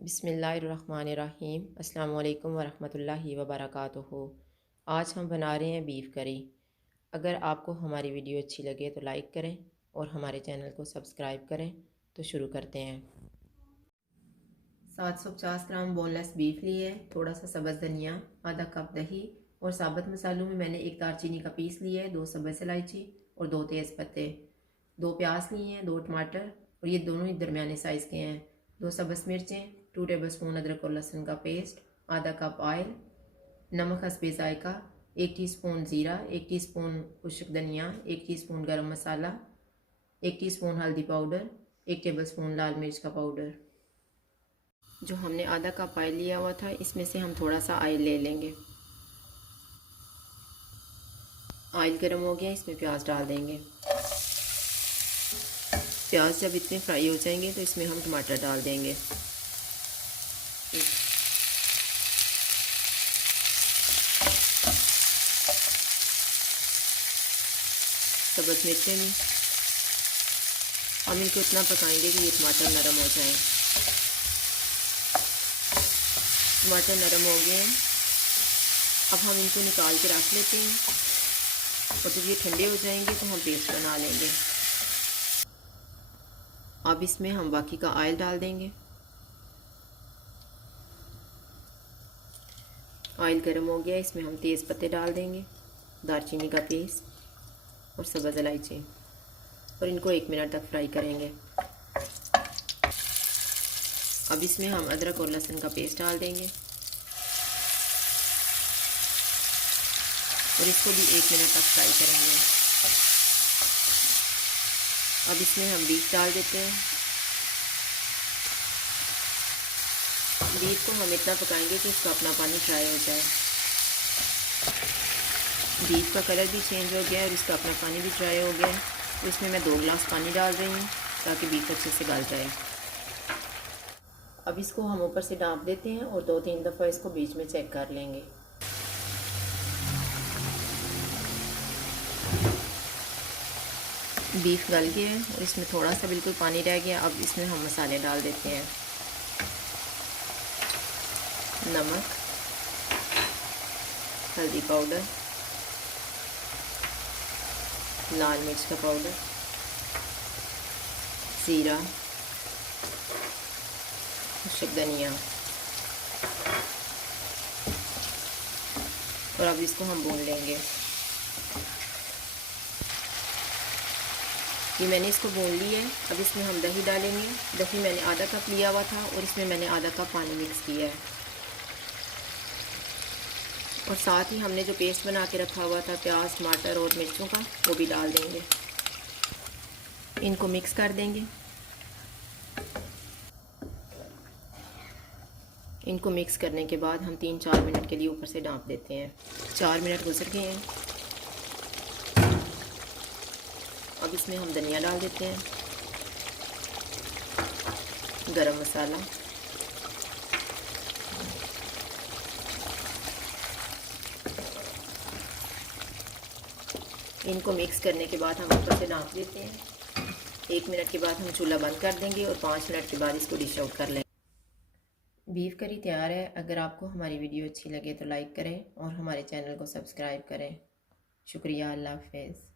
बिस्मिल्लाहिर्रहमानिर्रहीम। अस्सलाम वालेकुम वरहमतुल्लाहि वबरकातुहू। आज हम बना रहे हैं बीफ करी। अगर आपको हमारी वीडियो अच्छी लगे तो लाइक करें और हमारे चैनल को सब्सक्राइब करें। तो शुरू करते हैं। 750 ग्राम बोनलेस बीफ लिए, थोड़ा सा सब्ज़ धनिया, आधा कप दही और साबुत मसालों में मैंने एक दालचीनी का पीस लिया है, 2 सब्ज़ इलायची और 2 तेज़ पत्ते, 2 प्याज लिए हैं, 2 टमाटर और ये दोनों ही दरमियाने साइज़ के हैं, 2 सब्ज़ मिर्चें, 2 टेबलस्पून अदरक और लहसुन का पेस्ट, आधा कप ऑयल, नमक हस्बे जायका, 1 टीस्पून ज़ीरा, 1 टीस्पून खुश्क धनिया, 1 टीस्पून गरम मसाला, 1 टीस्पून हल्दी पाउडर, 1 टेबलस्पून लाल मिर्च का पाउडर। जो हमने आधा कप ऑयल लिया हुआ था, इसमें से हम थोड़ा सा ऑयल ले लेंगे। ऑयल गर्म हो गया, इसमें प्याज डाल देंगे। प्याज जब इतने फ्राई हो जाएंगे तो इसमें हम टमाटर डाल देंगे। सब्ज़ मिर्चें भी हम इनको इतना पकाएंगे कि ये टमाटर नरम हो जाएं। टमाटर नरम हो गए हैं, अब हम इनको निकाल के रख लेते हैं और जब ये ठंडे हो जाएंगे तो हम पेस्ट बना लेंगे। अब इसमें हम बाकी का ऑयल डाल देंगे। ऑयल गर्म हो गया, इसमें हम तेज़ पत्ते डाल देंगे, दालचीनी का पीस और सब्ज़ इलायची और इनको 1 मिनट तक फ्राई करेंगे। अब इसमें हम अदरक और लहसुन का पेस्ट डाल देंगे और इसको भी 1 मिनट तक फ्राई करेंगे। अब इसमें हम बीफ डाल देते हैं। बीफ को हम इतना पकाएंगे कि इसका अपना पानी फ्राई हो जाए। बीफ का कलर भी चेंज हो गया है और इसका अपना पानी भी ड्राई हो गया है, तो इसमें मैं 2 गिलास पानी डाल रही हूँ ताकि बीफ अच्छे से गल जाए। अब इसको हम ऊपर से ढाँप देते हैं और 2-3 दफ़ा इसको बीच में चेक कर लेंगे। बीफ गल गया है और इसमें थोड़ा सा बिल्कुल पानी रह गया। अब इसमें हम मसाले डाल देते हैं। नमक, हल्दी पाउडर, लाल मिर्च का पाउडर, ज़ीरा, खुश्क धनिया और अब इसको हम भून लेंगे। ये मैंने इसको भून लिया है। अब इसमें हम दही डालेंगे। दही मैंने आधा कप लिया हुआ था और इसमें मैंने आधा कप पानी मिक्स किया है और साथ ही हमने जो पेस्ट बना के रखा हुआ था प्याज, टमाटर और मिर्चों का, वो भी डाल देंगे। इनको मिक्स कर देंगे। इनको मिक्स करने के बाद हम 3-4 मिनट के लिए ऊपर से ढाँप देते हैं। 4 मिनट गुजर गए हैं। अब इसमें हम धनिया डाल देते हैं, गरम मसाला, इनको मिक्स करने के बाद हम ऊपर से ढाँप देते हैं। 1 मिनट के बाद हम चूल्हा बंद कर देंगे और 5 मिनट के बाद इसको डिश आउट कर लेंगे। बीफ करी तैयार है। अगर आपको हमारी वीडियो अच्छी लगे तो लाइक करें और हमारे चैनल को सब्सक्राइब करें। शुक्रिया। अल्लाह हाफ़िज़।